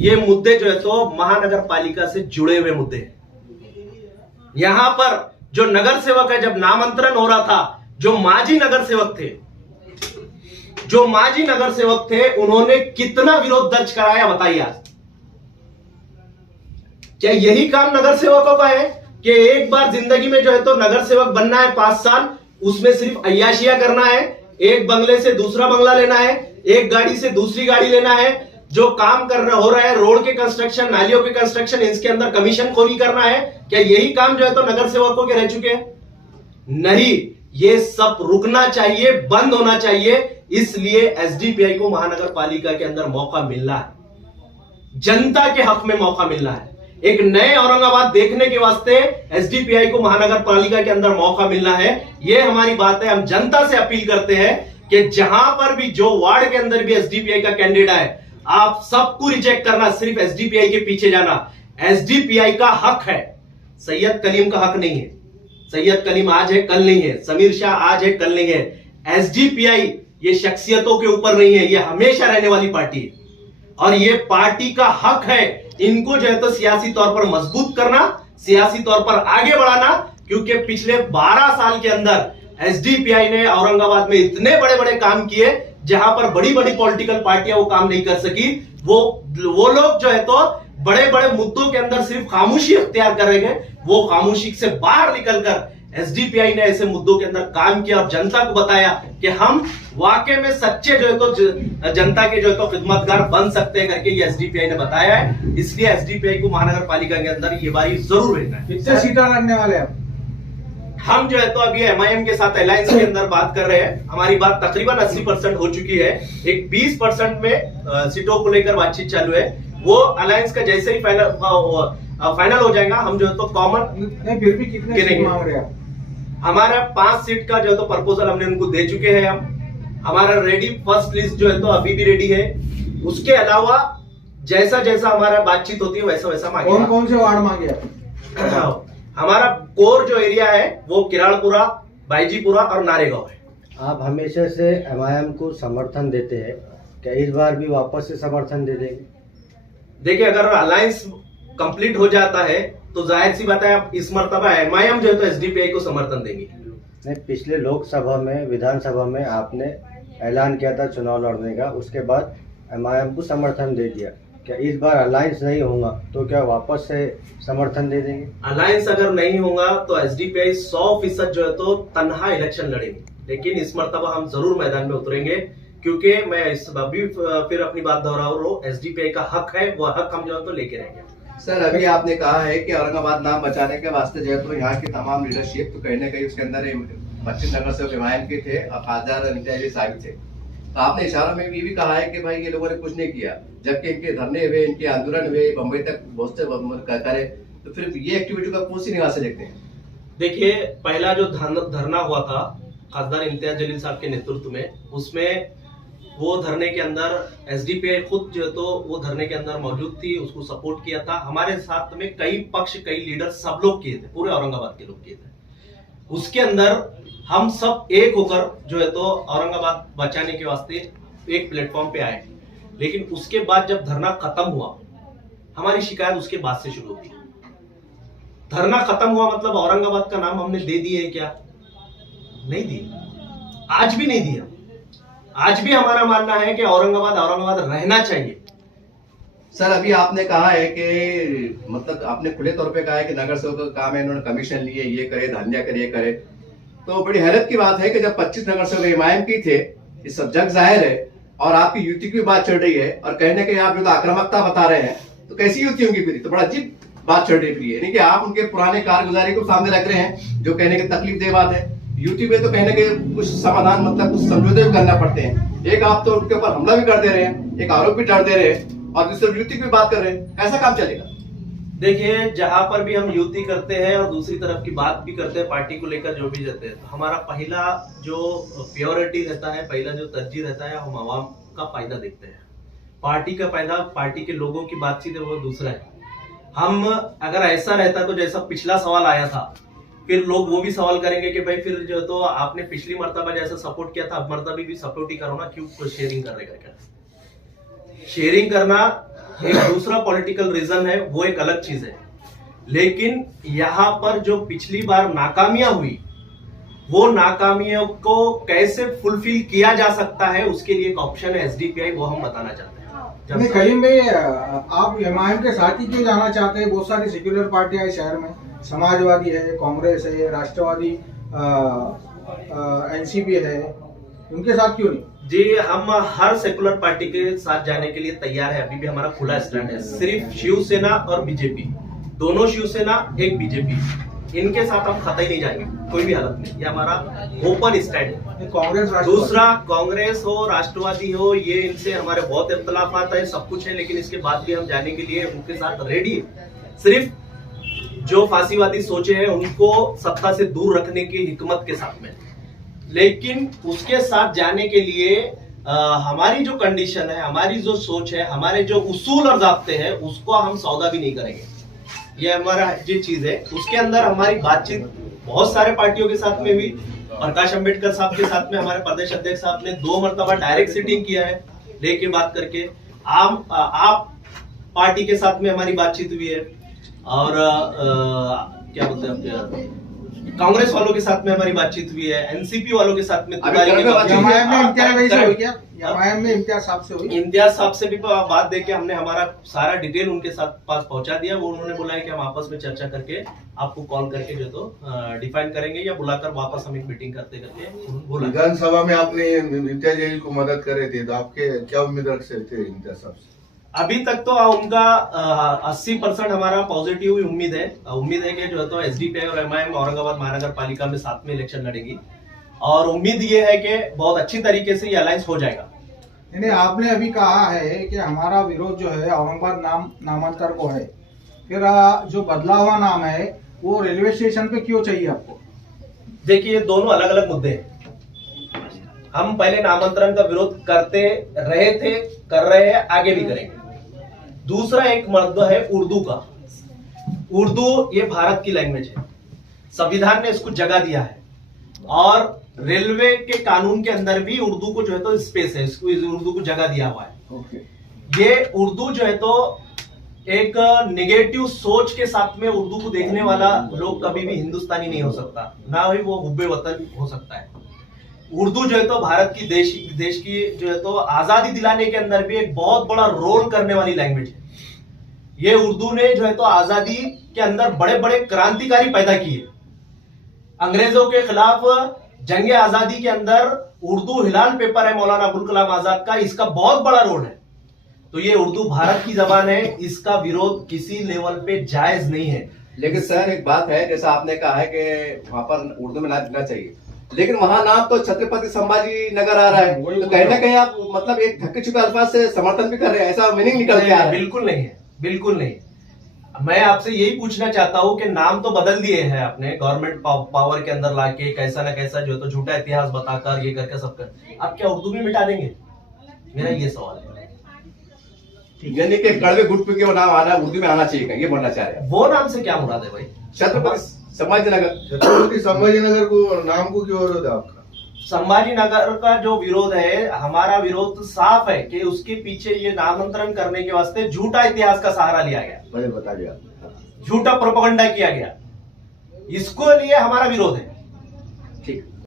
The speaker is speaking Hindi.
ये मुद्दे जो है तो महानगर पालिका से जुड़े हुए मुद्दे हैं। यहां पर जो नगर सेवक है, जब नामांतरण हो रहा था, जो माजी नगर सेवक थे, उन्होंने कितना विरोध दर्ज कराया बताइए। आज क्या यही काम नगर सेवकों का है कि एक बार जिंदगी में जो है तो नगर सेवक बनना है 5 साल, उसमें सिर्फ अय्याशिया करना है, एक बंगले से दूसरा बंगला लेना है, एक गाड़ी से दूसरी गाड़ी लेना है, जो काम करना हो रहा है रोड के कंस्ट्रक्शन, नालियों के कंस्ट्रक्शन, इसके अंदर कमीशन खोरी करना है? क्या यही काम जो है तो नगर सेवकों के रह चुके हैं? नहीं, ये सब रुकना चाहिए, बंद होना चाहिए। इसलिए एसडीपीआई को महानगर पालिका के अंदर मौका मिलना है, जनता के हक में मौका मिलना है। एक नए औरंगाबाद देखने के वास्ते एसडीपीआई को महानगर पालिका के अंदर मौका मिलना है। ये हमारी बात है। हम जनता से अपील करते हैं कि जहां पर भी, जो वार्ड के अंदर भी एसडीपीआई का कैंडिडेट है, आप सबको रिजेक्ट करना, सिर्फ एसडीपीआई के पीछे जाना। एसडीपीआई का हक है, सैयद कलीम का हक नहीं है। सैयद कलीम आज है, कल नहीं है। समीर शाह आज है, कल नहीं है। एसडीपीआई ये शख्सियतों के ऊपर नहीं है, ये हमेशा रहने वाली पार्टी है और ये पार्टी का हक है इनको जो है तो सियासी तौर पर मजबूत करना, सियासी तौर पर आगे बढ़ाना। क्योंकि पिछले 12 साल के अंदर एसडीपीआई ने औरंगाबाद में इतने बड़े बड़े काम किए जहां पर बड़ी बड़ी पॉलिटिकल पार्टियां वो काम नहीं कर सकी। वो लोग जो है तो बड़े बड़े मुद्दों के अंदर सिर्फ खामोशी अख्तियार करेंगे। वो खामोशी से बाहर निकलकर एसडीपीआई ने ऐसे मुद्दों के अंदर काम किया और जनता को बताया कि हम वाकई में सच्चे जो है तो जनता के जो है तो खिदमतगार बन सकते हैं करके ये एसडीपीआई ने बताया है। इसलिए एसडीपीआई को महानगर पालिका के अंदर ये बारी जरूर भेजना है। कितने सीटें लड़ने वाले हैं? हम जो है तो अभी एमआईएम के साथ अलायंस के अंदर बात कर रहे हैं। हमारी बात तकरीबन 80% हो चुकी है। एक 20% में सीटों को लेकर बातचीत चालू है। वो अलायंस का जैसे ही फाइनल हो जाएगा, हम जो है तो कॉमन फिर भी कितने सीट मांग रहे हैं? हमारा 5 सीट का जो है तो प्रपोजल हमने उनको दे चुके हैं। हमारा रेडी फर्स्ट लिस्ट जो है तो अभी भी रेडी है। उसके अलावा जैसा जैसा हमारा बातचीत होती है वैसा वैसा मांगे। कौन कौन से वार्ड मांगे? हमारा कोर जो एरिया है वो किराड़पुरा, बाईजीपुरा और नारेगांव है। आप हमेशा से एमआईएम को समर्थन देते हैं, क्या इस बार भी वापस से समर्थन दे देंगे? देखिए, अगर अलायंस कंप्लीट हो जाता है तो जाहिर सी बात है आप इस मर्तबा एमआईएम जो है तो एसडीपीआई को समर्थन देंगे। नहीं, पिछले लोकसभा में, विधानसभा में आपने ऐलान किया था चुनाव लड़ने का, उसके बाद एमआईएम को समर्थन दे दिया। क्या इस बार अलायंस नहीं होगा तो क्या वापस से समर्थन दे देंगे? अलायंस अगर नहीं होगा तो एसडीपीआई 100% जो है तो तन्हा इलेक्शन लड़ेंगे। लेकिन इस मर्तबा हम जरूर मैदान में उतरेंगे, क्योंकि मैं इस अभी फिर अपनी बात दोहरा रहा हूँ, एसडीपीआई का हक है, वो हक हम जो है तो लेके रहेंगे। सर, अभी आपने कहा है कि औरंगाबाद नाम बचाने के वास्ते जो है तो यहाँ की तमाम लीडरशिप तो कहीं ना कहीं उसके अंदर 25 नगर सेवक एमआईएम के थे और खासदार इम्तियाजी साहब थे। तो आपने इशारा में ये भी कहा है कि भाई ये लोगों ने कुछ नहीं किया, जबकि इनके धरने हुए, इनके आंदोलन हुए, बम्बई तक बहुत से करे, तो फिर ये एक्टिविटी का कौन सी निगाह से देखते हैं? देखिए, पहला जो धरना हुआ था खासदार इम्तियाज जलील साहब के नेतृत्व में, उसमें वो धरने के अंदर एसडीपीआई खुद जो तो वो धरने के अंदर मौजूद थी, उसको सपोर्ट किया था। हमारे साथ में कई पक्ष, कई लीडर, सब लोग किए थे, पूरे औरंगाबाद के लोग किए थे। उसके अंदर हम सब एक होकर जो है तो औरंगाबाद बचाने के वास्ते एक प्लेटफॉर्म पे आए। लेकिन उसके बाद जब धरना खत्म हुआ, हमारी शिकायत उसके बाद से शुरू हुई। धरना खत्म हुआ मतलब औरंगाबाद का नाम हमने दे दिया है क्या? नहीं दिया, आज भी नहीं दिया। आज भी हमारा मानना है कि औरंगाबाद रहना चाहिए। सर, अभी आपने कहा है कि मतलब आपने खुले तौर पे कहा है कि नगर सेवक का काम है, इन्होंने कमीशन लिए, ये करे, धंधा करे, ये करे। तो बड़ी हैरत की बात है कि जब 25 नगर सेवक एमआईएम की थे, ये सब जग जाहिर है, और आपकी युति की बात चल रही है, और कहीं ना कहीं आप जो आक्रामकता बता रहे हैं, तो कैसी युति होगी फिर? तो बड़ा अजीब बात चल रही है। नहीं कि आप उनके पुराने कारगुजारी को सामने रख रहे हैं, जो कहने की तकलीफ दे बात है। यूटी पे तो कहीं ना कहीं कुछ समाधान, मतलब कुछ समझौते भी करना पड़ते हैं। एक आप तो उनके ऊपर हमला भी कर दे रहे हैं, एक आरोप भी डाल दे रहे हैं, और दूसरे यूटी की बात कर रहे हैं। कैसा काम चलेगा? देखिए, जहां पर भी हम युति करते हैं और दूसरी तरफ की बात भी करते हैं पार्टी को लेकर, जो भी जाते हैं, तो हमारा पहला जो प्योरिटी रहता है, पहला जो तरजीह रहता है, हम आवाम का फायदा देखते हैं। पार्टी का फायदा, पार्टी के लोगों की बातचीत है, वो दूसरा है। हम अगर ऐसा रहता तो जैसा पिछला सवाल आया था, फिर लोग वो भी सवाल करेंगे कि भाई फिर जो तो आपने पिछली मर्तबा जैसा सपोर्ट किया था, अब मर्तबा भी सपोर्ट ही करो ना, क्यों शेयरिंग कर रहे? शेयरिंग करना एक दूसरा पॉलिटिकल रीजन है, वो एक अलग चीज है। लेकिन यहाँ पर जो पिछली बार नाकामियां हुई, वो नाकामियों को कैसे फुलफिल किया जा सकता है, उसके लिए एक ऑप्शन है एसडीपीआई, वो हम बताना चाहते हैं। नहीं, करीम भाई, आप एमआईएम के साथ ही क्यों जाना चाहते हैं? बहुत सारी सेक्युलर पार्टियां है शहर में, समाजवादी है, कांग्रेस है, राष्ट्रवादी एनसीपी है, उनके साथ क्यों नहीं? जी, हम हर सेकुलर पार्टी के साथ जाने के लिए तैयार है। अभी भी हमारा खुला स्टैंड है। सिर्फ शिवसेना और बीजेपी, दोनों शिवसेना एक बीजेपी, इनके साथ हम कतई नहीं जाएंगे कोई भी हालत में। ये हमारा ओपन स्टैंड है। कांग्रेस, दूसरा, कांग्रेस हो, राष्ट्रवादी हो, ये इनसे हमारे बहुत इख्तलाफात है, सब कुछ है, लेकिन इसके बाद भी हम जाने के लिए उनके साथ रेडी है। सिर्फ जो फांसीवादी सोचे हैं उनको सत्ता से दूर रखने की हिकमत के साथ में, लेकिन उसके साथ जाने के लिए हमारी जो कंडीशन है, हमारी जो सोच है, हमारे जो उसूल और ज़ाब्ते हैं, उसको हम सौदा भी नहीं करेंगे। ये हमारा जो चीज है, उसके अंदर हमारी बातचीत बहुत सारे पार्टियों के साथ में हुई। प्रकाश अंबेडकर साहब के साथ में हमारे प्रदेश अध्यक्ष साहब ने 2 मरतबा डायरेक्ट सिटिंग किया है, लेके बात करके। आप पार्टी के साथ में हमारी बातचीत हुई है, और क्या बोलते हैं, कांग्रेस वालों के साथ में हमारी बातचीत हुई है, एनसीपी वालों के साथ में एमआईएम में इम्तियाज भाई से हुई क्या? एमआईएम में इम्तियाज साहब से हुई? इम्तियाज साहब से भी बात देके हमने हमारा सारा डिटेल उनके साथ पास पहुंचा दिया। वो उन्होंने बोला है कि हम आपस में चर्चा करके आपको कॉल करके जो तो डिफाइन करेंगे, या बुलाकर वापस हम एक मीटिंग करते करके बोला। विधानसभा में आपने इम्तियाज जलील को मदद कर रहे थे, तो आपके क्या उम्मीद रख सकते थे इम्तियाज साहब से? अभी तक तो उनका 80% हमारा पॉजिटिव उम्मीद है। उम्मीद है कि जो है तो एसडीपीआई और एमआईएम औरंगाबाद महानगर पालिका में साथ में इलेक्शन लड़ेगी, और उम्मीद ये है कि बहुत अच्छी तरीके से ये अलायंस हो जाएगा। नहीं, आपने अभी कहा है कि हमारा विरोध जो है औरंगाबाद नामांतर को है, फिर जो बदला हुआ नाम है वो रेलवे स्टेशन पे क्यों चाहिए आपको? देखिए, दोनों अलग अलग मुद्दे हैं। हम पहले नामांतरण का विरोध करते रहे थे, कर रहे हैं, आगे भी करेंगे। दूसरा एक मुद्दा है उर्दू का। उर्दू ये भारत की लैंग्वेज है, संविधान ने इसको जगह दिया है, और रेलवे के कानून के अंदर भी उर्दू को जो है तो स्पेस है, इसको उर्दू को जगह दिया हुआ है। ये उर्दू जो है तो एक निगेटिव सोच के साथ में उर्दू को देखने वाला लोग कभी भी हिंदुस्तानी नहीं हो सकता, ना ही वो हुब्बे वतन हो सकता है। उर्दू जो है तो भारत की देश की जो है तो आजादी दिलाने के अंदर भी एक बहुत बड़ा रोल करने वाली लैंग्वेज है। ये उर्दू ने जो है तो आजादी के अंदर बड़े बड़े क्रांतिकारी पैदा किए। अंग्रेजों के खिलाफ जंगे आजादी के अंदर उर्दू हिलाल पेपर है मौलाना अबुल कलाम आजाद का, इसका बहुत बड़ा रोल है। तो ये उर्दू भारत की जबान है, इसका विरोध किसी लेवल पे जायज नहीं है। लेकिन सर एक बात है, जैसा आपने कहा है कि वहां पर उर्दू में नाम देना चाहिए, लेकिन वहां नाम तो छत्रपति संभाजी नगर आ रहा है, तो कहीं ना कहीं आप मतलब एक धक्के चुके अल्फाज से समर्थन भी कर रहे हैं, ऐसा मीनिंग निकल के आ रहा है। बिल्कुल नहीं है, बिल्कुल नहीं। मैं आपसे यही पूछना चाहता हूं कि नाम तो बदल दिए हैं आपने, गवर्नमेंट पावर के अंदर लाके कैसा ना कैसा जो है तो झूठा इतिहास बताकर ये करके सब कर, आप क्या उर्दू भी मिटा देंगे? मेरा ये सवाल है। यानी कि कड़वे गुट पे वो नाम आना उर्दू में आना चाहिए, ये बोलना चाह रहे हैं। वो नाम से क्या मुराद है भाई? छत्रपति संभाजी नगर, छत्रपति संभाजी नगर को नाम को क्यों विरोध है आपका? संभाजी नगर का जो विरोध है, हमारा विरोध साफ है कि उसके पीछे ये नामांतरण करने के वास्ते झूठा इतिहास का सहारा लिया गया, मैंने बता दिया, झूठा प्रोपेगेंडा किया गया, इसको लिए हमारा विरोध है। ठीक।